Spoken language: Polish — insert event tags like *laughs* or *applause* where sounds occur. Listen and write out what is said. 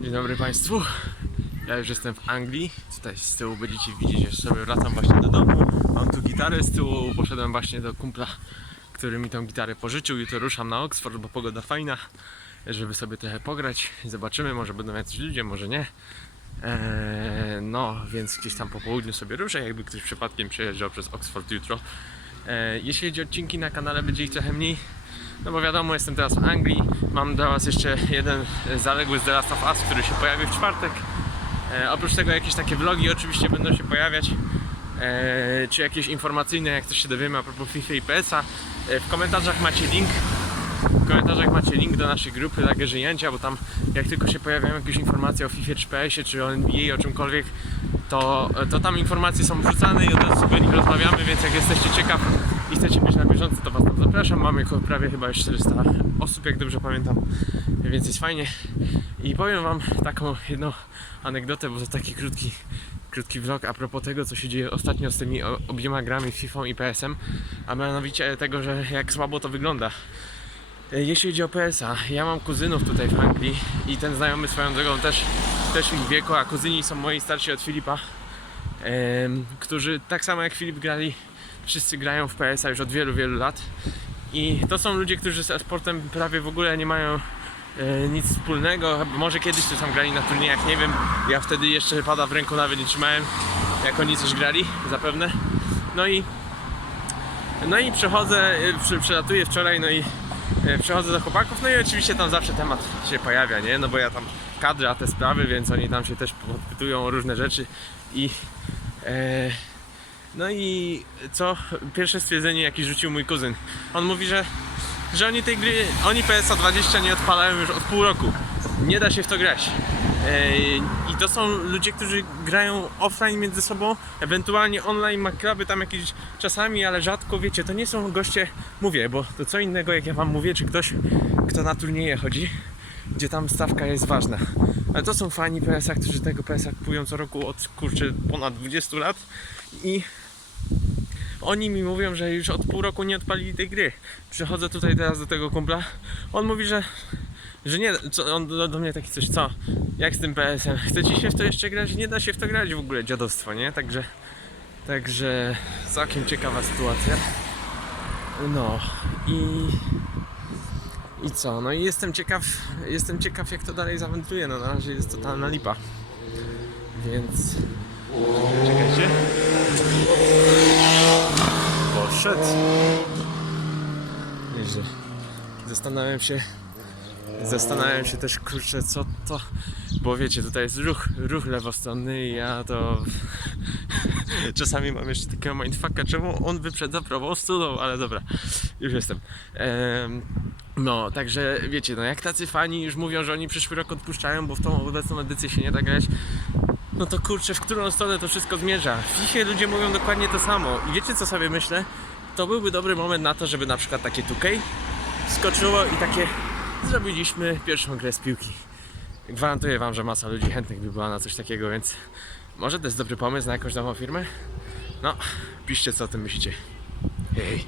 Dzień dobry Państwu. Ja już jestem w Anglii. Tutaj z tyłu będziecie widzieć, że sobie wracam właśnie do domu. Mam tu gitarę z tyłu. Poszedłem właśnie do kumpla, który mi tą gitarę pożyczył. Jutro ruszam na Oxford, bo pogoda fajna, żeby sobie trochę pograć. Zobaczymy, może będą jacyś ludzie, może nie. Eee, no, więc gdzieś tam po południu sobie ruszę, jakby ktoś przypadkiem przejeżdżał przez Oxford jutro. Eee, jeśli chodzi o odcinki na kanale, będzie ich trochę mniej. No bo wiadomo, jestem teraz w Anglii. Mam dla Was jeszcze jeden e, zaległy z The Last of Us, który się pojawi w czwartek. E, oprócz tego jakieś takie vlogi oczywiście będą się pojawiać. E, czy jakieś informacyjne, jak coś się dowiemy a propos FIFA i PS-a. E, w komentarzach macie link. W komentarzach macie link do naszej grupy Lagerzy Żyjęcia, bo tam jak tylko się pojawiają jakieś informacje o FIFA czy PS-ie, czy o NBA, o czymkolwiek, to, to tam informacje są wrzucane i od razu o nich rozmawiamy, więc jak jesteście ciekaw chcecie być na bieżąco, to Was tam zapraszam. Mamy prawie chyba już 400 osób, jak dobrze pamiętam, więc jest fajnie. I powiem Wam taką jedną anegdotę, bo to taki krótki, krótki vlog a propos tego, co się dzieje ostatnio z tymi obiema grami FIFA i PS-em, a mianowicie tego, że jak słabo to wygląda. E, Jeśli chodzi o PSA, ja mam kuzynów tutaj w Anglii i ten znajomy swoją drogą też, też ich wieku, a kuzyni są moi starsi od Filipa, którzy tak samo jak Filip grali, wszyscy grają w PSA już od wielu, wielu lat. I to są ludzie, którzy ze sportem prawie w ogóle nie mają e, nic wspólnego. Może kiedyś tu tam grali na turniejach, nie wiem. Ja wtedy jeszcze pada w ręku nawet nie trzymałem, jak oni coś grali, zapewne. No i no i przychodzę, e, przy, przylatuję wczoraj, no i e, przychodzę do chłopaków, no i oczywiście tam zawsze temat się pojawia, nie? No bo ja tam kadra te sprawy, więc oni tam się też podpytują o różne rzeczy i e, no i co? Pierwsze stwierdzenie jakie rzucił mój kuzyn. On mówi, że, że oni tej gry, oni PSA 20 nie odpalają już od pół roku. Nie da się w to grać. I to są ludzie, którzy grają offline między sobą, ewentualnie online makraby tam jakieś czasami, ale rzadko, wiecie, to nie są goście, mówię, bo to co innego jak ja wam mówię, czy ktoś, kto na turnieje chodzi, gdzie tam stawka jest ważna. Ale to są fani PSA, którzy tego PSA kupują co roku od kurczę ponad 20 lat i oni mi mówią, że już od pół roku nie odpalili tej gry. Przychodzę tutaj teraz do tego kumpla. On mówi, że, że nie. Co, on do, do mnie taki coś, co? Jak z tym PS-em? Chcecie się w to jeszcze grać? Nie da się w to grać w ogóle, dziadostwo, nie? Także, także całkiem ciekawa sytuacja. No i. I co? No i jestem ciekaw, jestem ciekaw jak to dalej zawędruje. No na razie jest totalna lipa. Więc. Czekajcie. Poszedł. Nieźle. Zastanawiam się. Zastanawiam się też, kurczę, co to. Bo wiecie, tutaj jest ruch, ruch lewostronny i ja to. *laughs* Czasami mam jeszcze takiego mindfucka, czemu on wyprzedza prawą stroną, ale dobra, już jestem. Em, no, także wiecie, no jak tacy fani już mówią, że oni przyszły rok odpuszczają, bo w tą obecną edycję się nie da grać, no to kurczę, w którą stronę to wszystko zmierza? W ludzie mówią dokładnie to samo. I wiecie co sobie myślę? To byłby dobry moment na to, żeby na przykład takie 2K skoczyło i takie zrobiliśmy pierwszą grę z piłki. Gwarantuję wam, że masa ludzi chętnych by była na coś takiego, więc może to jest dobry pomysł na jakąś nową firmę? No, piszcie co o tym myślicie. Hej.